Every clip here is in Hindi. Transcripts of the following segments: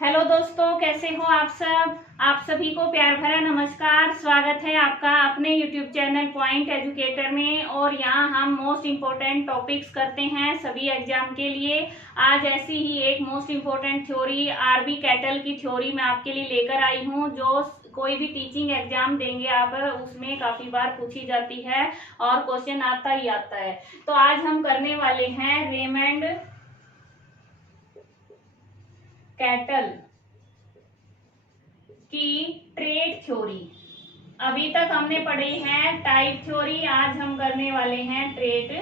हेलो दोस्तों, कैसे हो आप सब। आप सभी को प्यार भरा नमस्कार। स्वागत है आपका अपने यूट्यूब चैनल पॉइंट एजुकेटर में। और यहाँ हम मोस्ट इम्पोर्टेंट टॉपिक्स करते हैं सभी एग्जाम के लिए। आज ऐसी ही एक most important theory R B Cattell की थ्योरी मैं आपके लिए लेकर आई हूँ, जो कोई भी टीचिंग एग्जाम देंगे आप उसमें काफी बार पूछी जाती है और क्वेश्चन आता ही आता है। तो आज हम करने वाले हैं रेमंड कैटल की ट्रेड थ्योरी। अभी तक हमने पढ़ी है टाइप थ्योरी, आज हम करने वाले हैं ट्रेड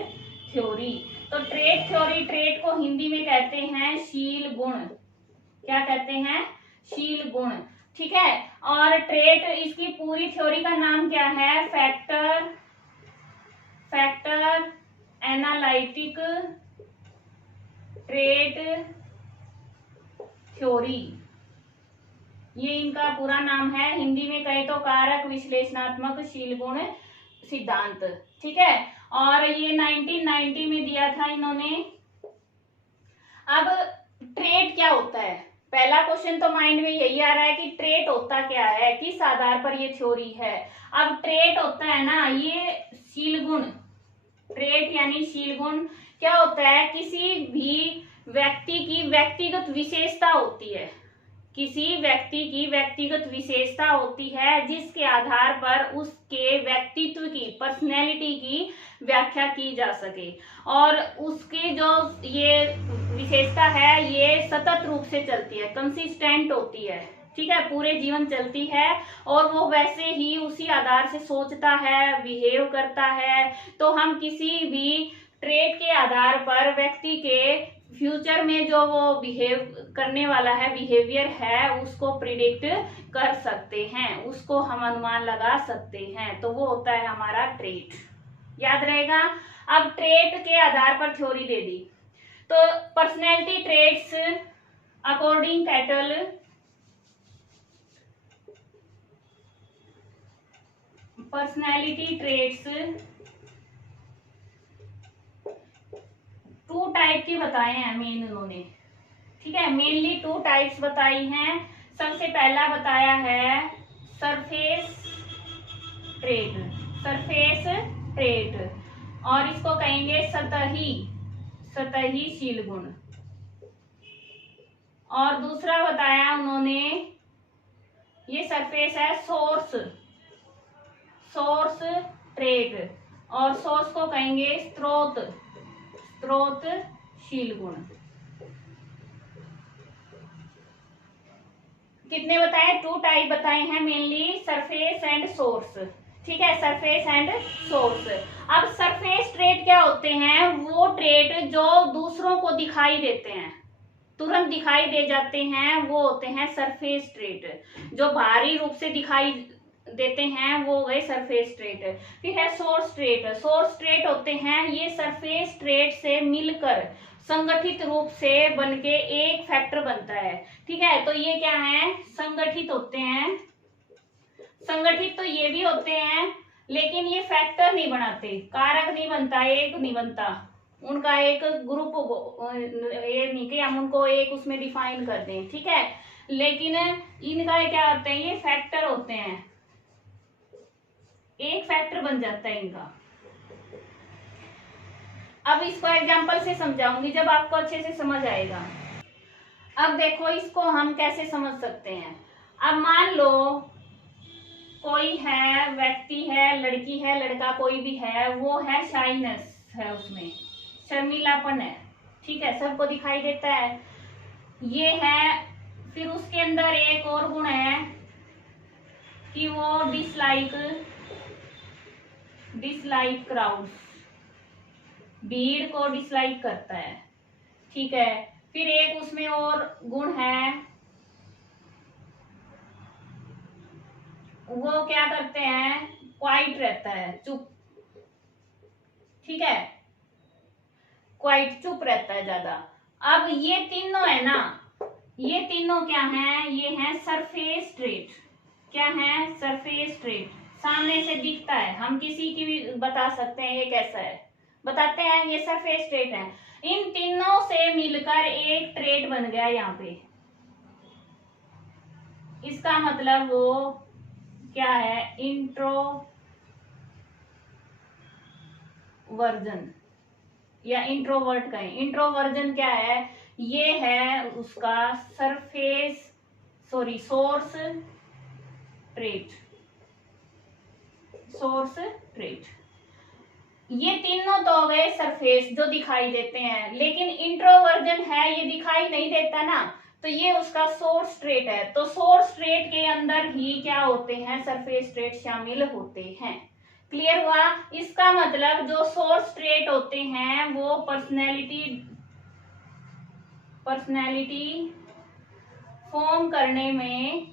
थ्योरी। तो ट्रेड थ्योरी, ट्रेड को हिंदी में कहते हैं शील गुण। क्या कहते हैं? शील गुण। ठीक है। और ट्रेड, इसकी पूरी थ्योरी का नाम क्या है? फैक्टर एनालिटिक ट्रेड थ्योरी, ये इनका पूरा नाम है। हिंदी में कहे तो कारक विश्लेषणात्मक शील गुण सिद्धांत। ठीक है। और ये 1990 में दिया था इन्होंने। अब ट्रेड क्या होता है? पहला क्वेश्चन तो माइंड में यही आ रहा है कि ट्रेड होता क्या है, किस आधार पर ये थ्योरी है। अब ट्रेड होता है ना, ये शील गुण। ट्रेड यानी शील गुण क्या होता है? किसी भी व्यक्ति की व्यक्तिगत विशेषता होती है। किसी व्यक्ति की व्यक्तिगत विशेषता होती है जिसके आधार पर उसके व्यक्तित्व की, पर्सनैलिटी की व्याख्या की जा सके। और उसकी जो ये विशेषता है ये सतत रूप से चलती है, कंसिस्टेंट होती है। ठीक है, पूरे जीवन चलती है और वो वैसे ही उसी आधार से सोचता है, बिहेव करता है। तो हम किसी भी ट्रेट के आधार पर व्यक्ति के फ्यूचर में जो वो बिहेव करने वाला है, बिहेवियर है, उसको प्रिडिक्ट कर सकते हैं, उसको हम अनुमान लगा सकते हैं। तो वो होता है हमारा ट्रेट। याद रहेगा। अब ट्रेट के आधार पर थ्योरी दे दी। तो personality traits according Cattell personality traits two type की बताए हैं मेन उन्होंने। ठीक है, मेनली टू टाइप्स बताई हैं। सबसे पहला बताया है सरफेस ट्रेट। सरफेस ट्रेट, और इसको कहेंगे सतही शील गुण। और दूसरा बताया उन्होंने, ये सरफेस है सोर्स ट्रेट, और सोर्स को कहेंगे स्रोतशील गुण। कितने बताए? टू टाइप बताए हैं मेनली, सरफेस एंड सोर्स। ठीक है, सरफेस एंड सोर्स। अब सरफेस ट्रेट क्या होते हैं? वो ट्रेट जो दूसरों को दिखाई देते हैं, तुरंत दिखाई दे जाते हैं, वो होते हैं सरफेस ट्रेट। जो बाहरी रूप से दिखाई देते हैं वो गए सरफेस ट्रेट। फिर है सोर्स ट्रेट। सोर्स ट्रेट होते हैं ये सरफेस ट्रेट से मिलकर संगठित रूप से बनके एक फैक्टर बनता है। ठीक है, तो ये क्या है? संगठित होते हैं। संगठित तो ये भी होते हैं, लेकिन ये फैक्टर नहीं बनाते, कारक नहीं बनता, एक नहीं बनता, उनका एक ग्रुप, ये नहीं कि हम उनको एक उसमें डिफाइन कर दें। ठीक है, लेकिन इनका क्या होते हैं? ये फैक्टर होते हैं, एक फैक्टर बन जाता है इनका। अब इसको एग्जांपल से समझाऊंगी, जब आपको अच्छे से समझ आएगा। अब देखो इसको हम कैसे समझ सकते हैं। अब मान लो कोई है, व्यक्ति है, लड़की है, लड़का कोई भी है, वो है शाइनेस है, उसमें शर्मीलापन है। ठीक है, सबको दिखाई देता है, ये है। फिर उसके अंदर एक और गुण है कि वो डिसलाइक क्राउड्स, भीड़ को डिसलाइक करता है। ठीक है, फिर एक उसमें और गुण है, वो क्या करते हैं? क्वाइट रहता है, चुप। ठीक है, क्वाइट चुप रहता है ज्यादा। अब ये तीनों है ना, ये तीनों क्या हैं? ये हैं सरफेस ट्रेट। क्या है? Surface trait. सामने से दिखता है, हम किसी की भी बता सकते हैं ये कैसा है, बताते हैं ये सरफेस ट्रेट है। इन तीनों से मिलकर एक ट्रेट बन गया यहाँ पे। इसका मतलब वो क्या है, इंट्रोवर्जन या इंट्रोवर्ट कहें। इंट्रोवर्जन क्या है, ये है उसका सोर्स ट्रेट। ये तीनों तो हो गए सरफेस जो दिखाई देते हैं, लेकिन इंट्रोवर्जन है ये दिखाई नहीं देता ना, तो ये उसका सोर्स ट्रेट है। तो सोर्स ट्रेट के अंदर ही क्या होते हैं, सरफेस ट्रेट शामिल होते हैं। क्लियर हुआ? इसका मतलब जो सोर्स ट्रेट होते हैं वो पर्सनैलिटी फॉर्म करने में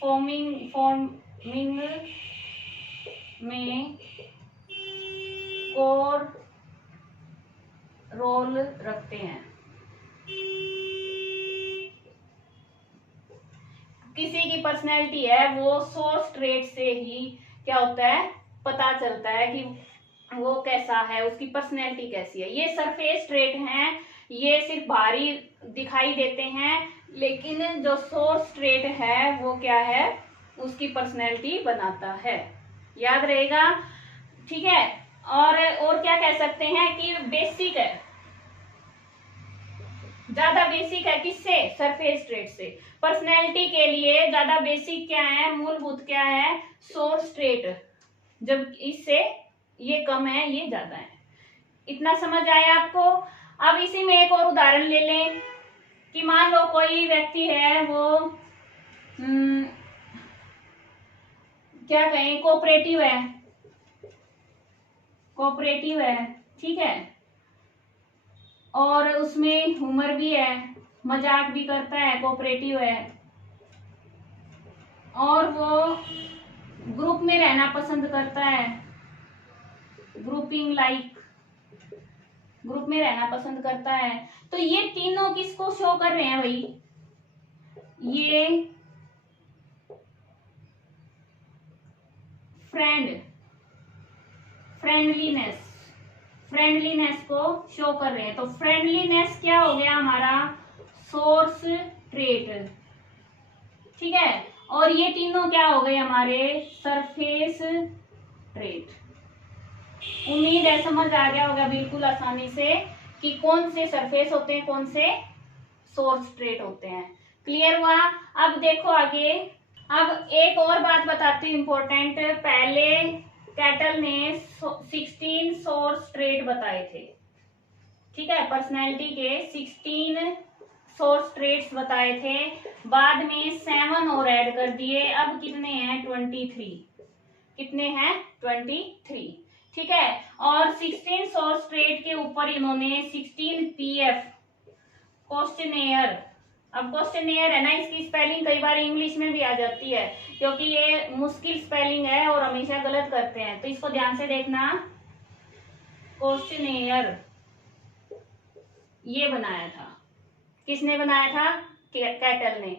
फॉर्मिंग में कोर रोल रखते हैं। किसी की पर्सनैलिटी है वो सोर्स ट्रेट से ही क्या होता है, पता चलता है कि वो कैसा है, उसकी पर्सनैलिटी कैसी है। ये सरफेस ट्रेट हैं, ये सिर्फ बाहरी दिखाई देते हैं, लेकिन जो सोर्स ट्रेट है वो क्या है, उसकी पर्सनैलिटी बनाता है। याद रहेगा? ठीक है। और क्या कह सकते हैं कि बेसिक है, ज्यादा बेसिक है किससे, सरफेस ट्रेट से। पर्सनैलिटी के लिए ज्यादा बेसिक क्या है, मूलभूत क्या है, सोर्स ट्रेट, जब इससे ये कम है ये ज्यादा है। इतना समझ आया आपको? अब इसी में एक और उदाहरण ले लें कि मान लो कोई व्यक्ति है वो क्या कहें, कोऑपरेटिव है, ठीक है, और उसमें ह्यूमर भी है, मजाक भी करता है, कोऑपरेटिव है, और वो ग्रुप में रहना पसंद करता है, ग्रुप में रहना पसंद करता है। तो ये तीनों किसको शो कर रहे हैं भाई, ये फ्रेंडलीनेस को शो कर रहे हैं। तो फ्रेंडलीनेस क्या हो गया हमारा, सोर्स ट्रेट, ठीक है। और ये तीनों क्या हो गए हमारे, सरफेस ट्रेट। उम्मीद है समझ आ गया होगा बिल्कुल आसानी से कि कौन से सरफेस होते हैं, कौन से सोर्स ट्रेट होते हैं। क्लियर हुआ? अब देखो आगे, अब एक और बात बताती हूँ इंपॉर्टेंट। पहले कैटल ने 16 सोर्स ट्रेट बताए थे, ठीक है, पर्सनैलिटी के 16 सोर्स ट्रेट्स बताए थे, बाद में 7 और ऐड कर दिए, अब कितने हैं, 23। कितने हैं, 23, ठीक है। और 16 सोर्स ट्रेट के ऊपर इन्होंने 16 PF क्वेश्चनेयर। अब क्वेश्चनेयर है ना, इसकी स्पेलिंग कई बार इंग्लिश में भी आ जाती है, क्योंकि ये मुश्किल स्पेलिंग है और हमेशा गलत करते हैं, तो इसको ध्यान से देखना। क्वेश्चनेयर ये बनाया था, किसने बनाया था, कैटल ने,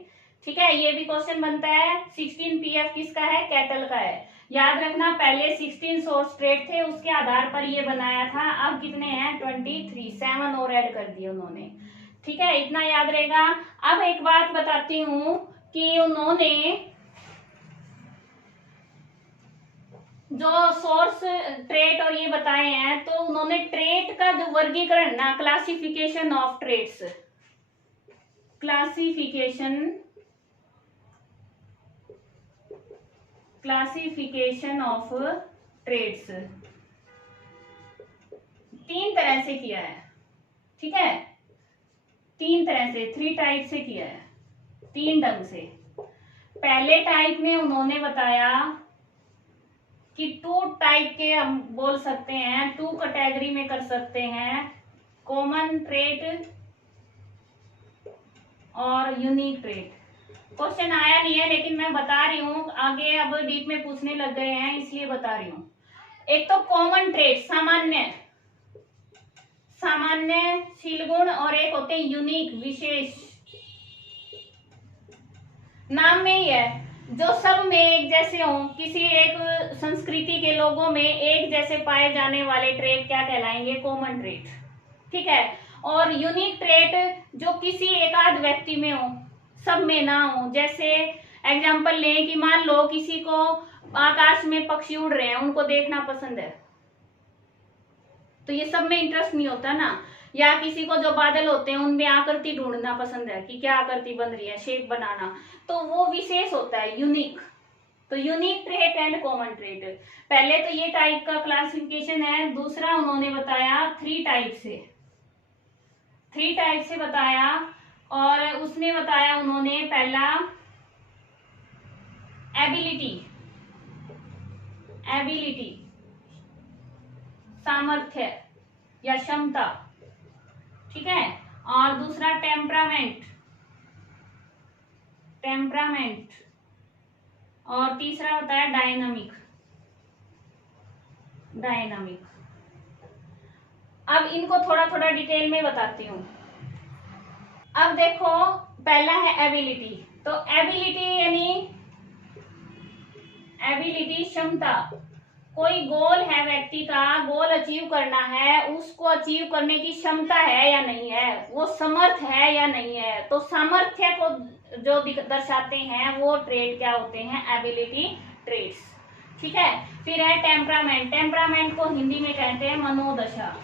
ठीक है। ये भी क्वेश्चन बनता है, 16 PF किसका है, कैटल का है। याद रखना, पहले 16 सोर्स ट्रेट थे, उसके आधार पर ये बनाया था। अब कितने हैं, 23, 7 और ऐड कर दिए उन्होंने, ठीक है, इतना याद रहेगा। अब एक बात बताती हूं कि उन्होंने जो सोर्स ट्रेट और ये बताए हैं, तो उन्होंने ट्रेट का जो वर्गीकरण ना, classification of traits, classification of traits 3 तरह से किया है, ठीक है, 3 तरह से, 3 टाइप से किया है, 3 ढंग से। पहले टाइप में उन्होंने बताया कि 2 टाइप के हम बोल सकते हैं, 2 कैटेगरी में कर सकते हैं, कॉमन ट्रेट और यूनिक ट्रेट। क्वेश्चन आया नहीं है लेकिन मैं बता रही हूँ, आगे अब डीप में पूछने लग गए हैं इसलिए बता रही हूँ। एक तो कॉमन ट्रेट, सामान्य शीलगुण, और एक होते हैं यूनिक, विशेष। नाम में ही है, जो सब में एक जैसे हों, किसी एक संस्कृति के लोगों में एक जैसे पाए जाने वाले ट्रेट क्या कहलाएंगे, कॉमन ट्रेट, ठीक है। और यूनिक ट्रेट जो किसी एक आध व्यक्ति में हो, सब में ना हो। जैसे एग्जांपल लें कि मान लो किसी को आकाश में पक्षी उड़ रहे हैं, उनको देखना पसंद है, तो ये सब में इंटरेस्ट नहीं होता ना। या किसी को जो बादल होते हैं उनमें आकृति ढूंढना पसंद है कि क्या आकृति बन रही है, शेप बनाना, तो वो विशेष होता है, यूनिक। तो unique trait and common trait, पहले तो ये टाइप का क्लासिफिकेशन है। दूसरा उन्होंने बताया थ्री टाइप से बताया, और उसमें बताया उन्होंने पहला एबिलिटी सामर्थ्य या क्षमता, ठीक है। और दूसरा टेम्परामेंट, और तीसरा होता है डायनामिक। अब इनको थोड़ा थोड़ा डिटेल में बताती हूँ। अब देखो, पहला है एबिलिटी। तो एबिलिटी क्षमता। कोई गोल है, व्यक्ति का गोल अचीव करना है, उसको अचीव करने की क्षमता है या नहीं है, वो समर्थ है या नहीं है। तो सामर्थ्य को जो दर्शाते हैं वो ट्रेट क्या होते हैं, एबिलिटी ट्रेट्स, ठीक है। फिर है टेम्परामेंट को हिंदी में कहते हैं मनोदशा।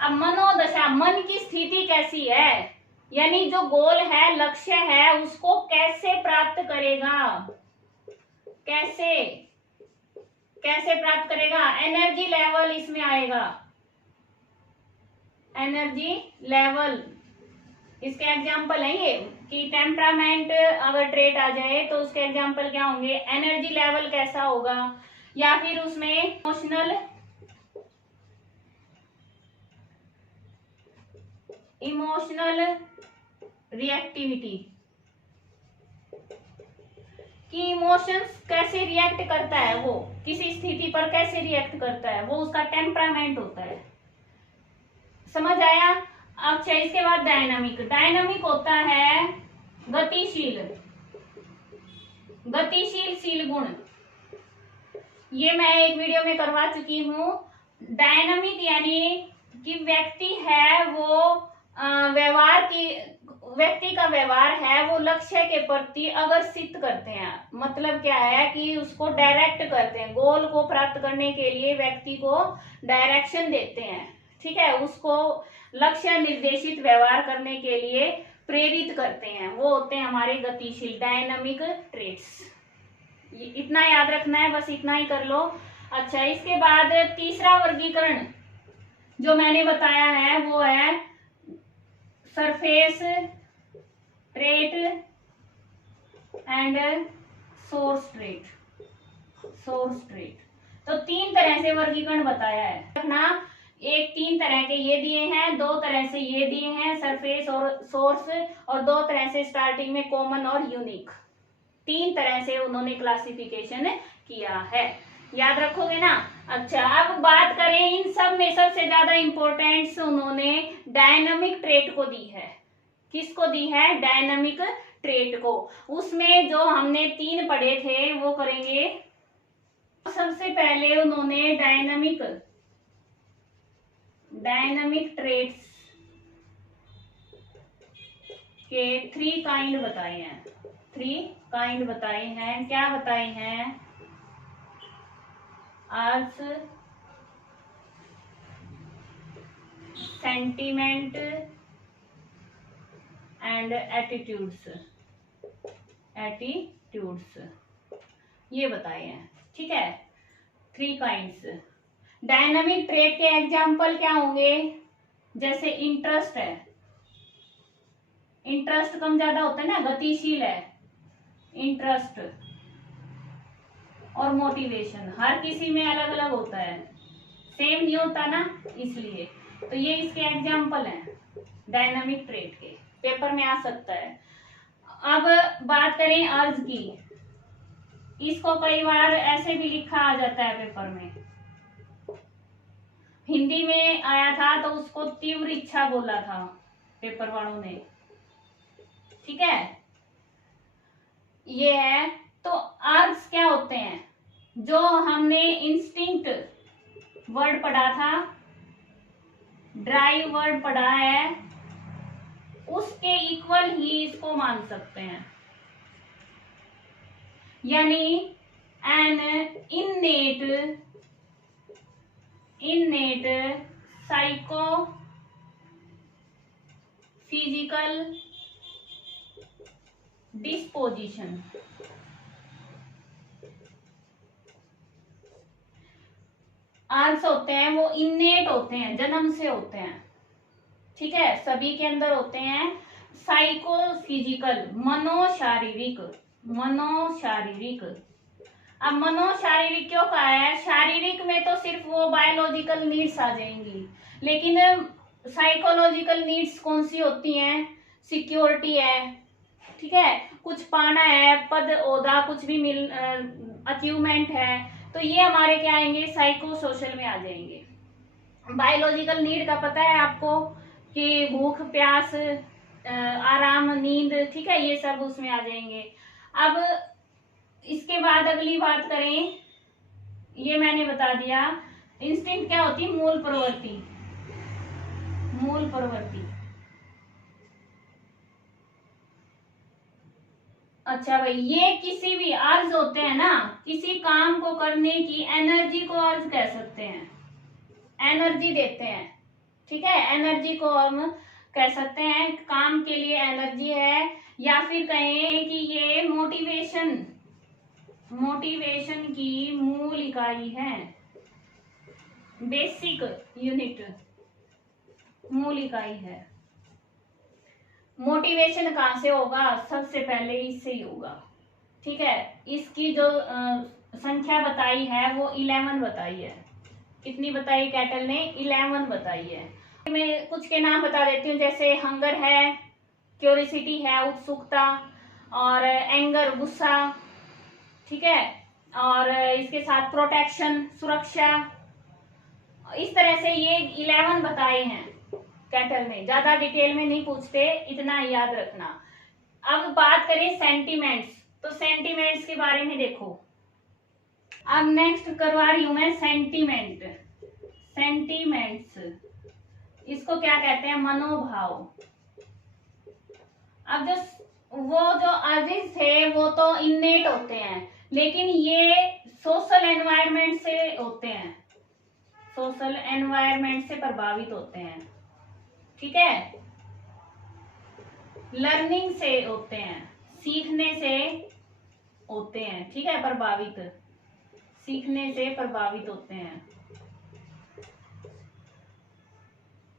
अब मनोदशा, मन की स्थिति कैसी है, यानी जो गोल है, लक्ष्य है, उसको कैसे प्राप्त करेगा, कैसे प्राप्त करेगा। एनर्जी लेवल इसमें आएगा, एनर्जी लेवल। इसके एग्जाम्पल है ये कि टेम्परामेंट अगर ट्रेट आ जाए तो उसके एग्जाम्पल क्या होंगे, एनर्जी लेवल कैसा होगा, या फिर उसमें इमोशनल रिएक्टिविटी, कि इमोशंस कैसे रिएक्ट करता है, वो किसी स्थिति पर कैसे रिएक्ट करता है, वो उसका टेम्परामेंट होता है। समझ आया। अच्छा, इसके बाद डायनामिक होता है गतिशील गुण। ये मैं एक वीडियो में करवा चुकी हूँ। डायनामिक यानी कि व्यक्ति है वो व्यक्ति का व्यवहार है वो लक्ष्य के प्रति अग्रसित करते हैं। मतलब क्या है कि उसको डायरेक्ट करते हैं, गोल को प्राप्त करने के लिए व्यक्ति को डायरेक्शन देते हैं, ठीक है। उसको लक्ष्य निर्देशित व्यवहार करने के लिए प्रेरित करते हैं, वो होते हैं हमारे गतिशील डायनामिक ट्रेट्स। इतना याद रखना है, बस इतना ही कर लो। अच्छा, इसके बाद तीसरा वर्गीकरण जो मैंने बताया है वो है surface trait and source trait. तो तीन तरह से वर्गीकरण बताया है, रखना। एक, तीन तरह के ये दिए हैं, दो तरह से ये दिए हैं, सरफेस और सोर्स, और दो तरह से स्टार्टिंग में कॉमन और यूनिक। तीन तरह से उन्होंने क्लासिफिकेशन किया है, याद रखोगे ना। अच्छा, अब बात करें इन सब में सबसे ज्यादा इंपॉर्टेंस उन्होंने डायनामिक ट्रेट को दी है। किसको दी है, डायनामिक ट्रेट को। उसमें जो हमने तीन पढ़े थे वो करेंगे। सबसे पहले उन्होंने डायनामिक ट्रेट्स के थ्री काइंड बताए हैं। क्या बताए हैं, अर्थ, सेंटीमेंट एंड एटीट्यूड्स, ये बताए हैं, ठीक है। Three kinds. डायनामिक ट्रेट के एग्जाम्पल क्या होंगे, जैसे इंटरेस्ट है, इंटरेस्ट कम ज्यादा होता है ना, गतिशील है इंटरेस्ट, और मोटिवेशन हर किसी में अलग अलग होता है, सेम नहीं होता ना, इसलिए। तो ये इसके एग्जाम्पल हैं डायनामिक ट्रेट के, पेपर में आ सकता है। अब बात करें अर्ज की, इसको कई बार ऐसे भी लिखा आ जाता है पेपर में, हिंदी में आया था तो उसको तीव्र इच्छा बोला था पेपर वालों ने, ठीक है। ये है। तो अर्ज क्या होते हैं, जो हमने इंस्टिंक्ट वर्ड पढ़ा था, ड्राइव वर्ड पढ़ा है उसके इक्वल ही इसको मान सकते हैं, यानी an innate psychophysical disposition. Traits होते हैं वो इननेट होते हैं, जन्म से होते हैं, ठीक है, सभी के अंदर होते हैं। साइको फिजिकल मनोशारीरिक, अब मनोशारीरिक क्यों कहा है? शारीरिक में तो सिर्फ वो बायोलॉजिकल नीड्स आ जाएंगी, लेकिन साइकोलॉजिकल नीड्स कौन सी होती हैं? सिक्योरिटी है, ठीक है, कुछ पाना है, पद ओहदा कुछ भी अचीवमेंट है, तो ये हमारे क्या आएंगे? साइको सोशल में आ जाएंगे। बायोलॉजिकल नीड का पता है आपको कि भूख प्यास आराम नींद, ठीक है, ये सब उसमें आ जाएंगे। अब इसके बाद अगली बात करें, ये मैंने बता दिया। इंस्टिंक्ट क्या होती है? मूल प्रवृत्ति। अच्छा भाई, ये किसी भी अर्ज होते हैं ना, किसी काम को करने की एनर्जी को अर्ज कह सकते हैं, एनर्जी देते हैं, ठीक है, एनर्जी को हम कह सकते हैं, काम के लिए एनर्जी है, या फिर कहें कि ये मोटिवेशन की मूल इकाई है, बेसिक यूनिट, मूल इकाई है। मोटिवेशन कहाँ से होगा? सबसे पहले इससे ही होगा, ठीक है। इसकी जो संख्या बताई है वो 11 बताई है। कितनी बताई कैटल ने? 11 बताई है। मैं कुछ के नाम बता देती हूँ, जैसे हंगर है, क्यूरियोसिटी है, उत्सुकता, और एंगर गुस्सा, ठीक है, और इसके साथ प्रोटेक्शन सुरक्षा। इस तरह से ये 11 बताए हैं कैटल में, ज्यादा डिटेल में नहीं पूछते, इतना याद रखना। अब बात करें सेंटिमेंट्स, तो सेंटिमेंट्स के बारे में देखो। अब नेक्स्ट करवा रही हूं मैं सेंटिमेंट्स, इसको क्या कहते हैं? मनोभाव। अब जो अर्जित थे वो तो इननेट होते हैं, लेकिन ये सोशल एनवायरनमेंट से होते हैं, सोशल एनवायरनमेंट से प्रभावित होते हैं, ठीक है, लर्निंग से होते हैं, सीखने से होते हैं, ठीक है, सीखने से प्रभावित होते हैं।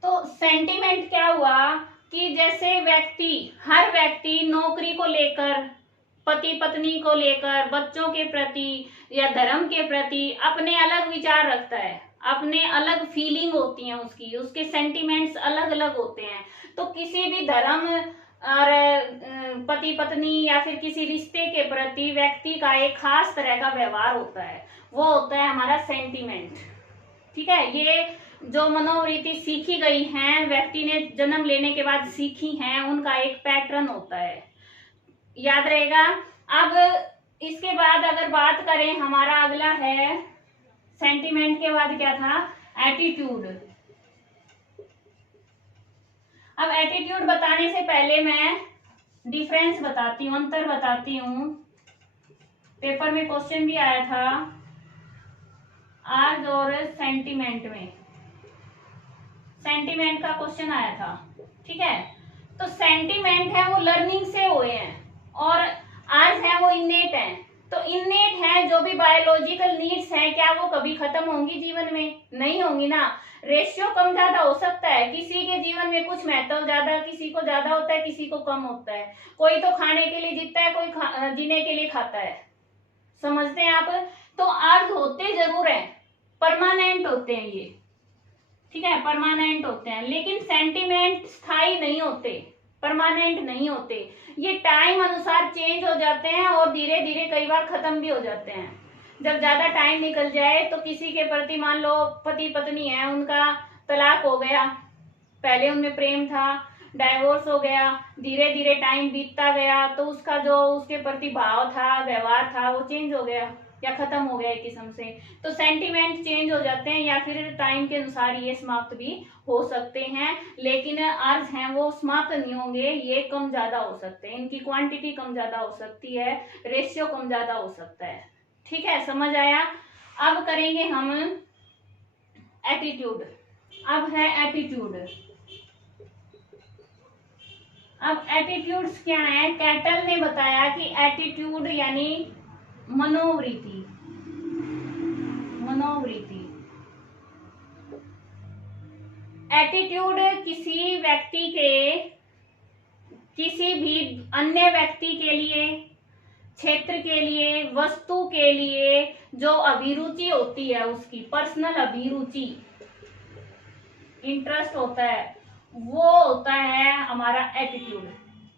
तो सेंटिमेंट क्या हुआ कि जैसे हर व्यक्ति नौकरी को लेकर, पति पत्नी को लेकर, बच्चों के प्रति या धर्म के प्रति अपने अलग विचार रखता है, अपने अलग फीलिंग होती है, उसके सेंटिमेंट्स अलग अलग होते हैं। तो किसी भी धर्म और पति पत्नी या फिर किसी रिश्ते के प्रति व्यक्ति का एक खास तरह का व्यवहार होता है, वो होता है हमारा सेंटिमेंट, ठीक है। ये जो मनोवृत्ति सीखी गई हैं, व्यक्ति ने जन्म लेने के बाद सीखी हैं, उनका एक पैटर्न होता है, याद रहेगा। अब इसके बाद अगर बात करें, हमारा अगला है सेंटिमेंट के बाद क्या था? एटीट्यूड। अब एटीट्यूड बताने से पहले मैं डिफरेंस बताती हूँ, अंतर बताती हूँ। पेपर में क्वेश्चन भी आया था आज और सेंटिमेंट में, सेंटिमेंट का क्वेश्चन आया था, ठीक है। तो सेंटिमेंट है वो लर्निंग से हुए हैं, और आज है वो इननेट है। तो इननेट है, जो भी बायोलॉजिकल नीड्स है, क्या वो कभी खत्म होंगी जीवन में? नहीं होंगी ना। रेशियो कम ज्यादा हो सकता है, किसी के जीवन में कुछ महत्व ज्यादा, किसी को ज्यादा होता है, किसी को कम होता है। कोई तो खाने के लिए जीता है, कोई जीने के लिए खाता है, समझते हैं आप। तो अर्थ होते जरूर है, परमानेंट होते हैं ये, ठीक है, परमानेंट होते हैं, लेकिन सेंटिमेंट स्थायी नहीं होते, परमानेंट नहीं होते। ये टाइम अनुसार चेंज हो जाते हैं और धीरे धीरे कई बार खत्म भी हो जाते हैं। जब ज्यादा टाइम निकल जाए तो किसी के प्रति, मान लो पति पत्नी है, उनका तलाक हो गया, पहले उनमें प्रेम था, डाइवोर्स हो गया, धीरे धीरे टाइम बीतता गया, तो उसका जो उसके प्रति भाव था, व्यवहार था, वो चेंज हो गया, या खत्म हो गया एक किस्म से। तो सेंटिमेंट चेंज हो जाते हैं या फिर टाइम के अनुसार ये समाप्त भी हो सकते हैं, लेकिन अर्थ हैं वो समाप्त नहीं होंगे, ये कम ज्यादा हो सकते हैं, इनकी क्वांटिटी कम ज्यादा हो सकती है, रेशियो कम ज्यादा हो सकता है। ठीक है, समझ आया। अब करेंगे हम एटीट्यूड। अब है एटीट्यूड। अब एटीट्यूड्स क्या है? कैटल ने बताया कि एटीट्यूड यानी मनोवृत्ति। मनोवृत्ति, एटीट्यूड किसी व्यक्ति के, किसी भी अन्य व्यक्ति के लिए, क्षेत्र के लिए, वस्तु के लिए जो अभिरुचि होती है, उसकी पर्सनल अभिरुचि, इंटरेस्ट होता है, वो होता है हमारा एटीट्यूड।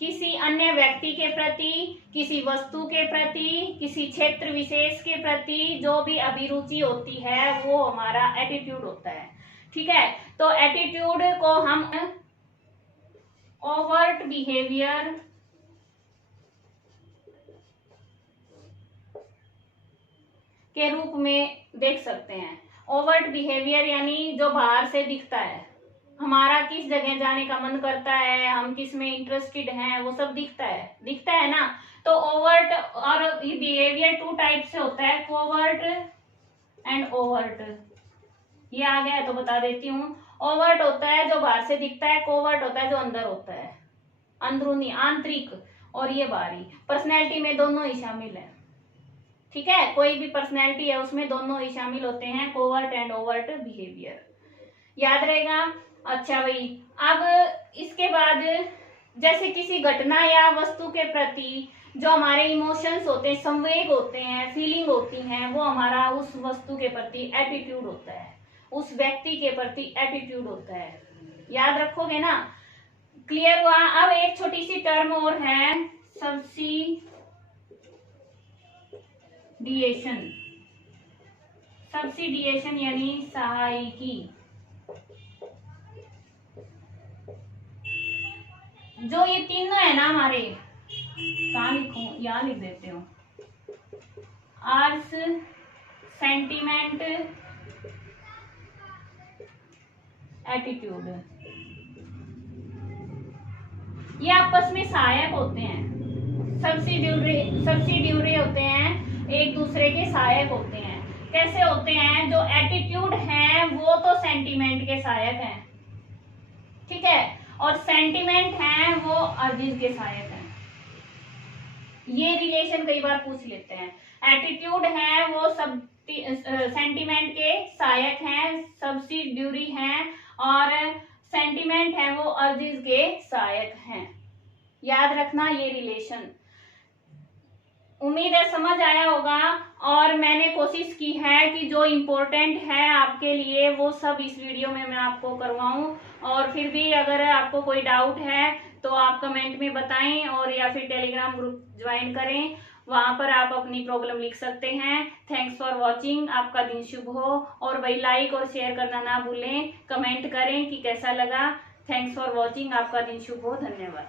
किसी अन्य व्यक्ति के प्रति, किसी वस्तु के प्रति, किसी क्षेत्र विशेष के प्रति जो भी अभिरुचि होती है वो हमारा एटीट्यूड होता है। ठीक है, तो एटीट्यूड को हम ओवर्ट बिहेवियर के रूप में देख सकते हैं। ओवर्ट बिहेवियर यानी जो बाहर से दिखता है, हमारा किस जगह जाने का मन करता है, हम किस में इंटरेस्टेड हैं, वो सब दिखता है ना। तो ओवर्ट और ये बिहेवियर टू टाइप से होता है, कोवर्ट एंड ओवर्ट। ये आ गया है तो बता देती हूँ। ओवर्ट होता है जो बाहर से दिखता है, कोवर्ट होता है जो अंदर होता है, अंदरूनी, आंतरिक, और ये बाहरी। पर्सनैलिटी में दोनों ही शामिल है। ठीक है, कोई भी पर्सनैलिटी है उसमें दोनों ही शामिल होते हैं, कोवर्ट एंड ओवर्ट बिहेवियर। याद रहेगा? अच्छा भाई, अब इसके बाद जैसे किसी घटना या वस्तु के प्रति जो हमारे इमोशंस होते हैं, संवेग होते हैं, फीलिंग होती हैं, वो हमारा उस वस्तु के प्रति एटीट्यूड होता है, उस व्यक्ति के प्रति एटीट्यूड होता है। याद रखोगे ना? क्लियर हुआ? अब एक छोटी सी टर्म और है, सब्सिडिएशन। सब्सिडिएशन यानी सहायिकी। जो ये तीनों है ना हमारे, कहाँ लिखूं? यहाँ लिख देते हो। आर्स, सेंटिमेंट, एटीट्यूड, ये आपस में सहायक होते हैं, सब्सिड्यूरी होते हैं, एक दूसरे के सहायक होते हैं। कैसे होते हैं? जो एटीट्यूड है वो तो सेंटिमेंट के सहायक हैं, ठीक है, और सेंटिमेंट हैं वो अर्जित के सहायक हैं। ये रिलेशन कई बार पूछ लेते हैं। एटीट्यूड है वो सब सेंटिमेंट के सहायक हैं, सब्सिड्यूरी हैं, और सेंटिमेंट है वो अर्जित के सहायक हैं। याद रखना ये रिलेशन। उम्मीद है समझ आया होगा, और मैंने कोशिश की है कि जो इम्पोर्टेंट है आपके लिए वो सब इस वीडियो में मैं आपको करवाऊं। और फिर भी अगर आपको कोई डाउट है तो आप कमेंट में बताएं, और या फिर टेलीग्राम ग्रुप ज्वाइन करें, वहां पर आप अपनी प्रॉब्लम लिख सकते हैं। Thanks for watching. आपका दिन शुभ हो, और भाई लाइक और शेयर करना ना भूलें, कमेंट करें कि कैसा लगा। Thanks for watching. आपका दिन शुभ हो। धन्यवाद।